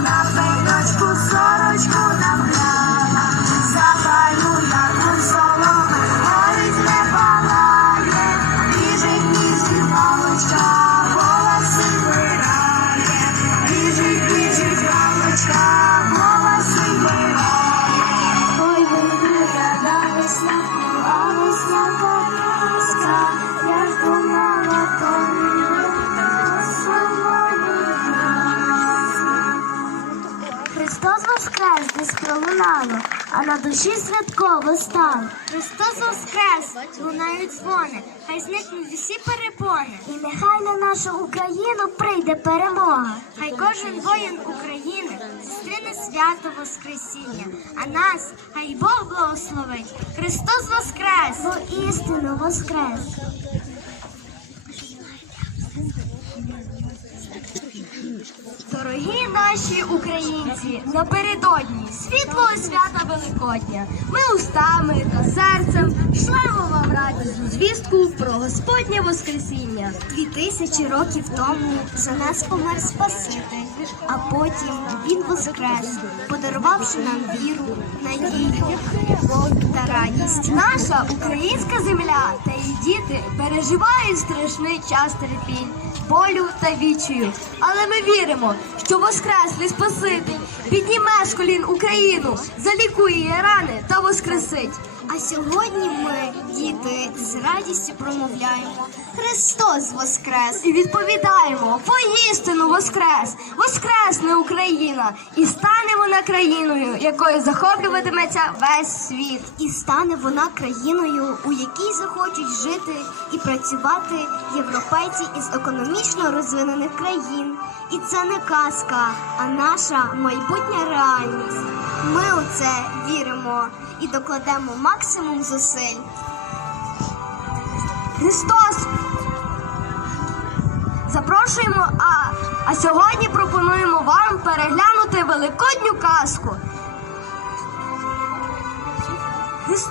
I'm not. Христос десь пролунало, а на душі святково стало. Христос Воскрес! Лунають дзвони, хай зникнуть усі перепони. І нехай на нашу Україну прийде перемога. Хай кожен воїн України зустріне свято Воскресіння, а нас хай Бог благословить. Христос Воскрес! Бо істину воскрес. Дорогі наші українці, напередодні світлого свята Великодня. Ми устами та серцем шлемо вам радісну звістку про Господнє Воскресіння. Дві тисячі років тому за нас помер Спаситель, а потім він воскрес, подарувавши нам віру, надію, любов та радість. Наша українська земля та її діти переживають страшний час терпінь, болю та вічою. Але ми віримо, що воскреслий Спаситель підніме з колін Україну, залікує її рани та воскресить. А сьогодні ми, діти, з радістю промовляємо Христос Воскрес! І відповідаємо, воістину воскрес, воскресне Україна, і стане вона країною, якою захоплюватиметься весь світ. І стане вона країною, у якій захочуть жити і працювати європейці із економічно розвинених країн. І це не казка, а наша майбутня реальність. Ми це віримо і докладемо максимум зусиль. Христос! Запрошуємо, а, а сьогодні пропонуємо вам переглянути великодню казку. Христос!